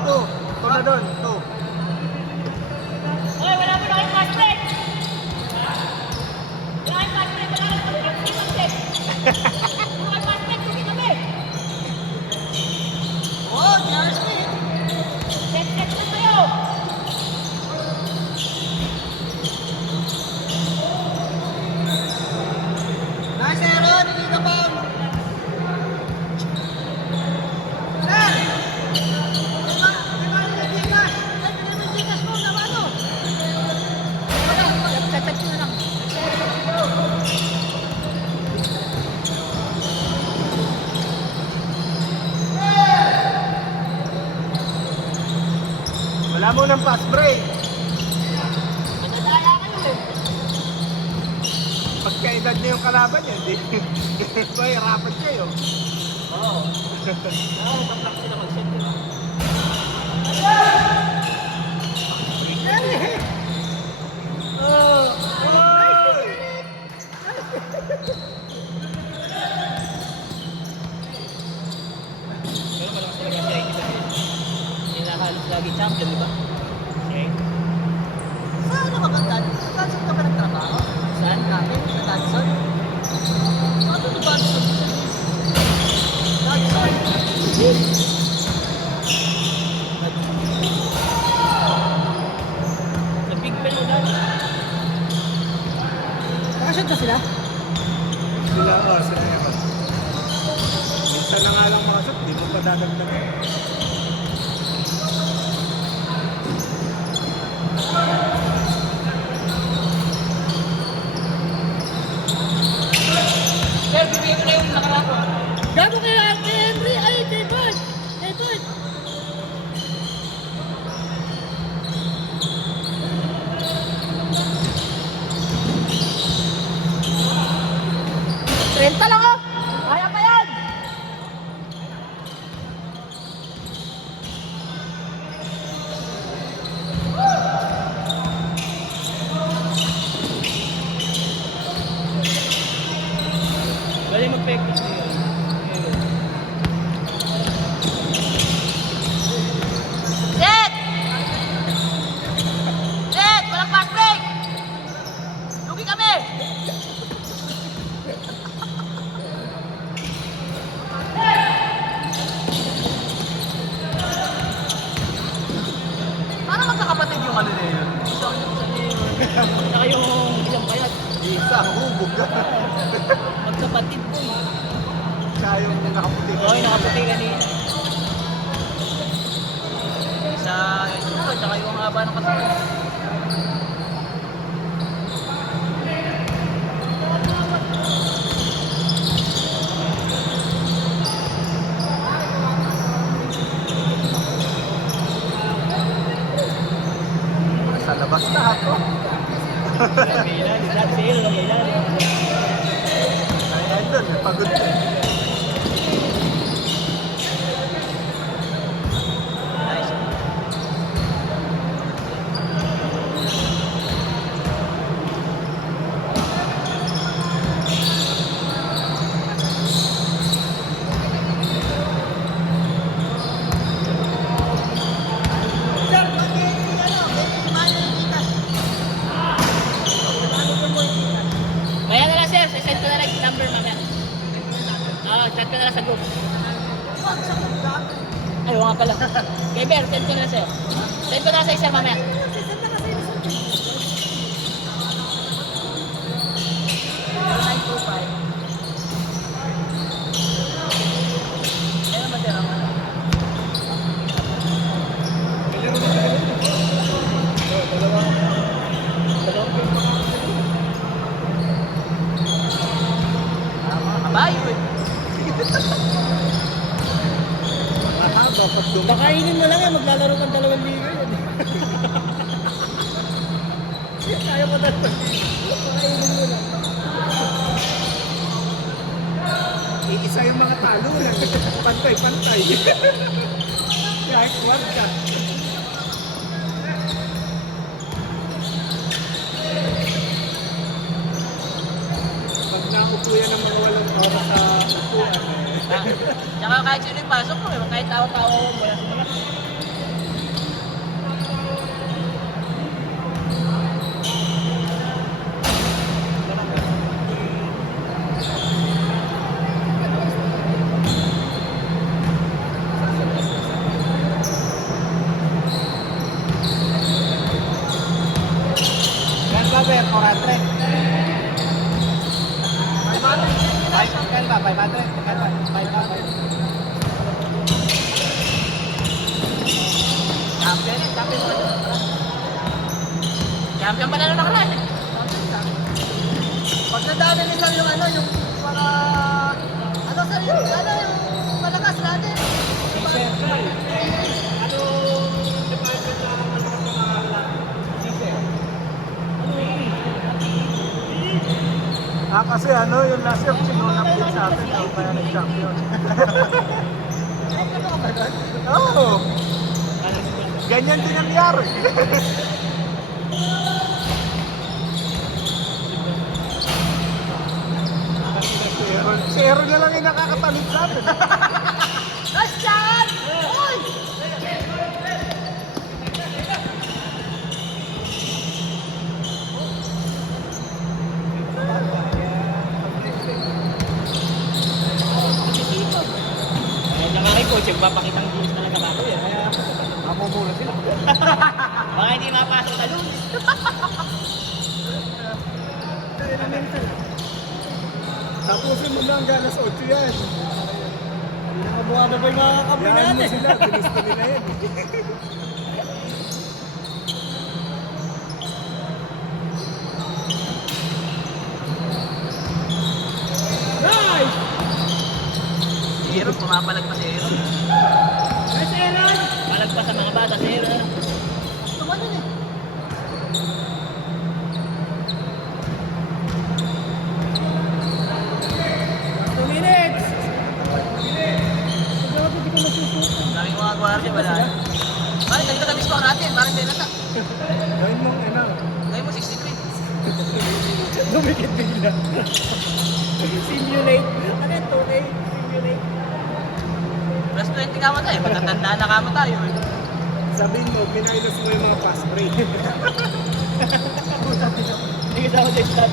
2. Ito na doon. 2. Hoy, wala mo na kayong fast break! Wala kayong fast break! Wala kayong fast break! Wala kayong fast break! Tuloy kami! Oh, Charles Smith. Set na tayo! Nice, Aaron. Hindi ka pa. Wala mo ng fast break. Nadaya kayo eh! Pagkaedad niyo yung kalaban niya, hindi. Mahirapan kayo. Oo. Oo, mag-lock sila mag-set nila. Pero malakas talaga siya yung iba din. Sila halos lagi champion, di ba? Okay. Saan ka ba, Dad? Nag-Danson ka ba nagtrabaho? Saan? Kami, nag-Danson? Ano ni Danson? Danson? Sa Big Ben mo dati. Nakashoot ba sila? Sila naman. Minsan na nga lang mga shot, di mo pa dadagdagan. Sir, bibigyan ko na yung nakarako. Gago kay Henry! Ay, kay Bart! Kay Bart! Renta lang ah! Kaya pa yan! Bali mag-practice na yun. Jet! Jet! Walang fast break! Lugi kami! Parang magkakapatid yung ano na yun. Saka yung isang payat. Isa, hubog ka. Magkapatid po eh. Siya yung nakaputi. Oo, yung nakaputi kanina. Isa yung sumunod, saka yung haba ng kasunod. Sa labas na ako. May ilalim, dati sa ilo lang may ilalim. Ay, doon, pagod ka. Nice. Kaya na lang sir, send ko na lang yung number mamaya. Oo, chat ko na lang sa group. Ay, oo nga pala. Kay Ber, send ko na lang sir. Send ko na lang sa isa mamaya. Kaya naman sir, ang ano. Kabayo eh. Mahaba, pag dumaan. Pakainin mo lang yan, maglalaro kang 2 liga yun. Kaya mo talaga. Pakainin mo lang. Iisa yung mga talo lang. Pantay-pantay. Kahit wag ka. Pag naupo yan ng mga walang oras sa upuan. Tsaka kahit sino yung pasok mo, kahit tawa-tawa mo, wala sa mga. 400. 500 ba? 500? 500. Champion eh, champion mo. Champion pa na nung nakaraan eh. Pag nadaanan nila yung ano, yung mga... Ano sir, yung malakas natin. Kasi ano, yung last year, sinunap din sa atin, ang kaya nag-champion. Oo. Ganyan din nangyari. Si Aaron na lang yung nakakatalit sa atin. Last shot! Uy! Kaya nga kay coach, magpapakitang ginis talaga bago yan. Kaya Mamumula sila. baka hindi mapasok sa lunes. Tapusin mo na hanggang alas 8 yan. Nakabuha na ba yung mga kampi Yan mo natin? sila, ginusto nila yan. Nice! Si Aaron, pumapalag pa si Aaron. Nice, Aaron! Palag pa sa mga bata si Aaron. Tumanin eh. Two minutes! Grabe, di ko nasusuko. Daming mga gwardiya, wala. Bakit nagtatamis pa natin? Parang din nasa. Gawin mo, ano, Gawin mo 63. Dumikit bigla. Simulate. Ano yun? 2A? Simulate. Plus 20 kama tayo. Matatanda na kama tayo. Eh. sabihin mo, pinailos mo yung mga fast break. Hindi ka dapat start.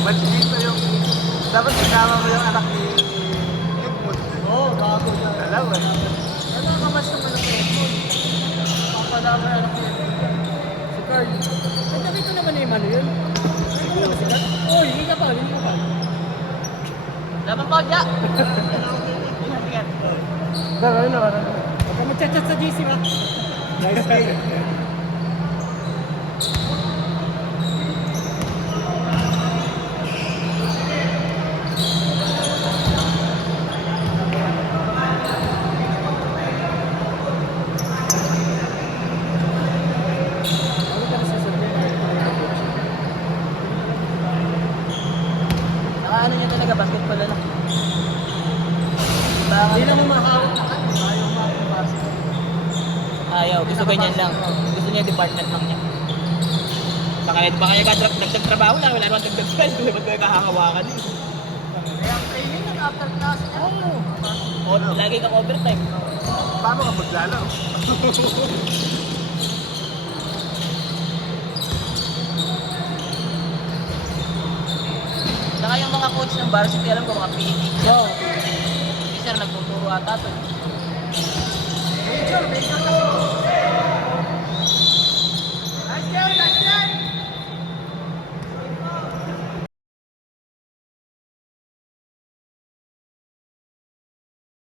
Maldito yung, dapat sinama mo yung anak ni Edmund. Oo, bago na. Dalawa. Ano ang kamas naman ng Edmond? Papalama na ng Edmond. Si Carl. Ay, nakita naman na yung ano yun. Siguro sila. Oh, hindi ka pa, hindi ka pa. Laban pa, Jack! Ano na, ano na. Huwag ka mag-chat-chat sa GC, ha? Nice day. Ano ka na sasabihin? Saka ano niya talaga, basketball na lang. Hindi na mo mahawak na kan. Ayaw makakabasa. Ayaw, gusto ganyan lang. Gusto niya department lang niya. Baka niya nagtrabaho na, wala naman nagtag-spend. Ba't kayo kakahawakan eh? Kaya ang training ng after class niya. Oo. O, lagi kang overtime. Paano ka maglalaro? Saka yung mga coach ng varsity, alam ko, mga PE teacher. Oo. Teacher, nagtuturo ata to. Major kasi.